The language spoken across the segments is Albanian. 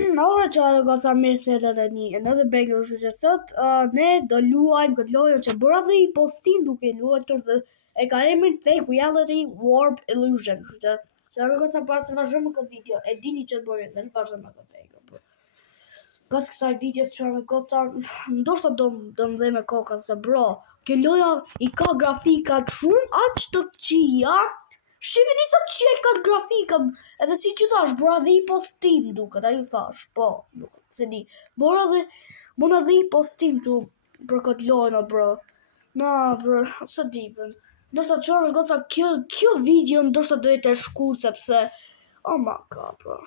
Ora që goca mirë se edhe another banger është që sot ne do luajmë këtë lojë që bëra dhe i postim duke luajtur dhe e ka emrin Fake Reality Warp Illusion. Që goca para se vazhdojmë këtë video, e dini që të bëjmë dhe vazhdojmë me këtë video. Pas kësaj videos që goca ndoshta do më dhe me koka se bro, kjo loja i ka grafika shumë aq të këqija. Shifini sa që ka grafika, edhe si që thash, bora dhe i postim duket, a ju thash, po, duket, se di, bora dhe i postim tu për këtë lojnë, bro, na, bro, se di, bro, ndoshta qërë goca, kjo video ndoshta do jetë e shkurt, sepse, oh my god, bro,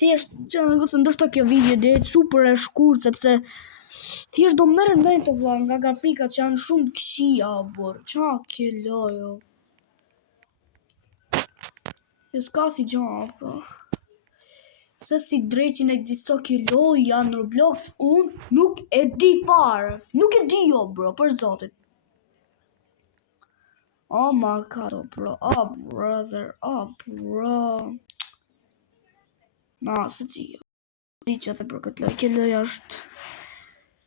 thjesht, qërë goca, ndoshta kjo video do jetë super e shkurt, sepse, thjesht do merren vend të vlla nga grafika që janë shumë të këqija, bro, qa kjo lojë, s'ka si gjanë, bro. Se si dreqin ekzisto kjo loja në Roblox, unë nuk e di fare. Nuk e di jo, bro, për zotin. Oh my god, oh bro, oh brother, oh bro. Na, se di jo. Di që dhe për këtë loj, kjo loja është...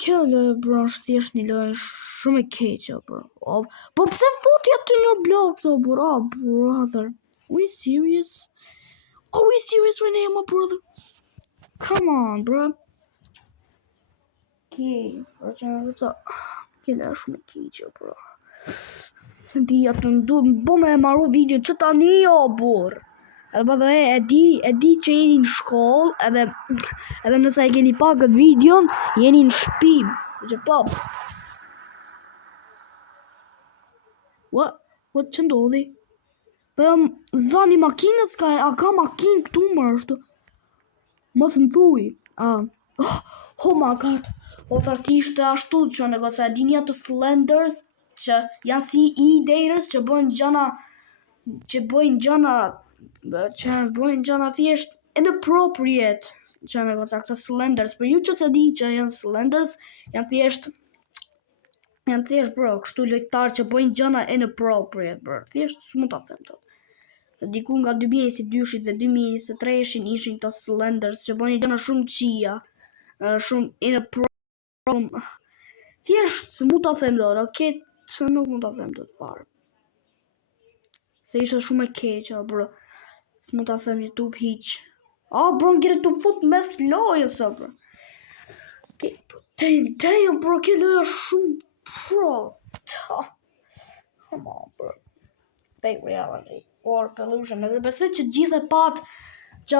Kjo loj, bro, është thjesht një loj shumë e keqe, bro. Oh, po pse më futi aty në Roblox, oh bro, oh brother. Are we serious? Are we serious right now, my brother? Come on, bro. Okay, what's up? Kile shumë keqe, bro. Senti atë ndu, bo me maru video që tani jo, bur. Edhe dhe e di që jeni në shkollë, edhe nëse e keni pa këtë videon, jeni në shtëpi. Që pop. What që ndodhi? Për zani makinës a ka makinë këtu më është. Mos më thuj. Oh my god. O partisht ashtu që në gosa dini ato slenders që janë si e-daters që bojnë gjana thjesht inappropriate që në gosa këto slenders. Për ju që se di që janë slenders, janë thjesht bro, kështu lojtar që bojnë gjana inappropriate, bro. Thjesht s'mund ta them tot. Diku nga 2022 dhe 2023 ishin të slenders që bojnë gjana shumë qia, shumë inappropriate. Thjesht s'mund ta them dot, okay? Se nuk mund ta them dot fare. Se ishte shumë e keqe, bro. S'mund ta them YouTube hiq. Bro, ngire të fut mes lojës, bro. Okay, bro. Damn, bro, kjo loja shumë pro. Come on, bro. Fake reality. Warp illusion. Edhe besoj që gjithë e pat që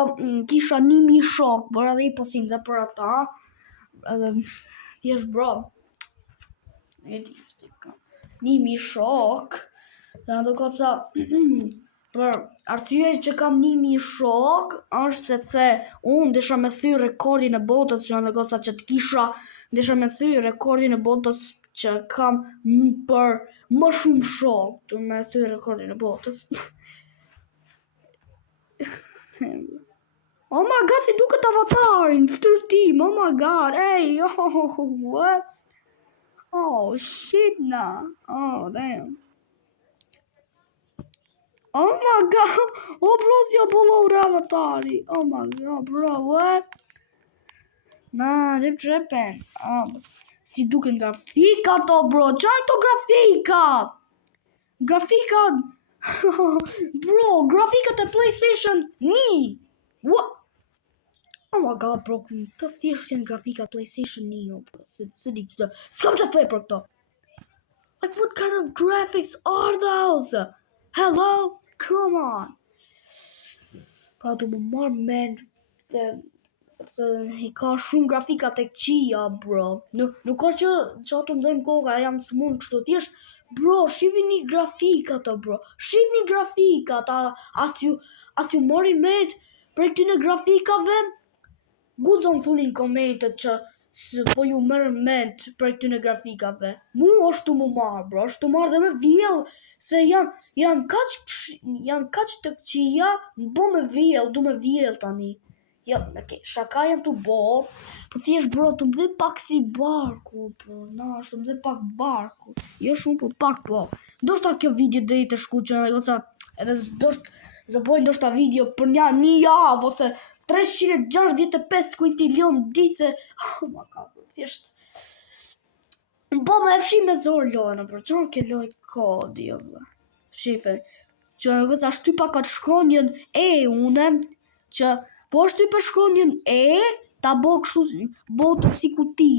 kisha 1000 shok, bërë edhe i posim dhe për ata. Edhe, jesh bro. E di, si ka. 1000 shok. Dhe edhe koca, për arsye që kam 1000 shok, është sepse unë desha me thy rekordin e botës, që edhe koca që të kisha, desha me thy rekordin e botës që kam për më shumë shok, të me thy rekordin e botës. Oh my god, si duket avatarin, ftyr tim, oh my god, hey, oh, what? Oh, shit, nah, oh, damn. Oh my god, oh bro, si apollo avatari, oh my god, bro, what? Nah, tripping, si duken grafika to, bro, qaj to grafika? Grafika, bro, grafika të PlayStation 1. What? Oh my god, bro, të thjesht janë grafika PlayStation 1, bro. Se di këtë. S'kam që të thej për këto. Like, what kind of graphics are those? Hello? Come on. Pra të më marrë mend sepse i ka shumë grafika të këqija, bro. Nuk ka që ato më dhejmë koka, jam së mund kështu thjesht. Bro, shifini grafika të, bro. Shifini grafika të, as ju mori med për këtyne grafikave, guzon thunin komentet që po ju mërë med për këtyne grafikave. Mu është të më marë, bro. është të marë dhe me vjell, se janë kaq të këqia, bo me vjell, du me vjell tani. Jo, okay, shaka jam të bo, po thjesht bro, të më dhe pak si barku, bro, është të më dhe pak barku, jo shumë, po pak, po. Ndoshta kjo video dhe i të shku që edhe zë boj ndoshta video për një javë, ose 365 quintilion ditë. Oh my god, thjesht. Po me fshi me zor lojën, për çon ke loj kodi valla. Shifë. Që në sa shtypa ka të shkronjën e une, që po shtype shkronjën e, ta bo kështu, bo të si kuti.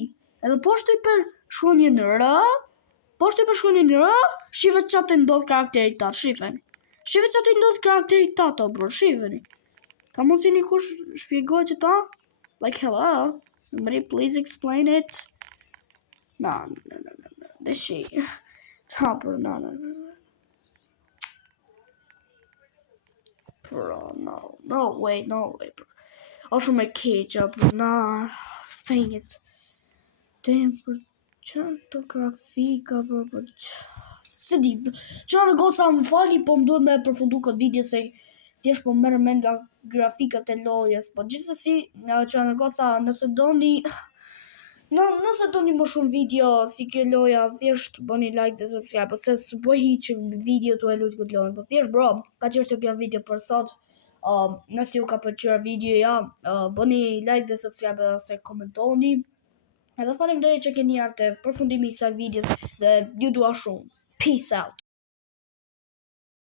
Edhe po shtype shkronjën r, po shtype shkronjën r, shive që të ndodh karakterit ta, shifen. Shive që të ndodh karakterit ta, to bro, shifeni. Ka mund si një kush shpjegoj që ta? Like, hello? Somebody please explain it? No. This shit. No, bro, no. Bro, no way, bro. Also my keq, bro, nah. Dang it. Damn, bro. Qënë grafika, bro. Se di, që në goca më fali, po më duhet me përfundu këtë video se thjesht po merrem mend nga grafikat e lojës, po gjithsesi, që në goca, nëse doni më shumë video si kjo loja, thjesht bëni like dhe subscribe, ose së bëj hiq video të e lutë këtë lojën, po thjesht bro, ka qërë që kjo video për sot, nëse ju ka pëlqyer videoja, bëni like dhe subscribe ose komentoni, edhe faleminderit që keni ardhur te përfundimi i kësaj videos dhe ju dua shumë. Peace out.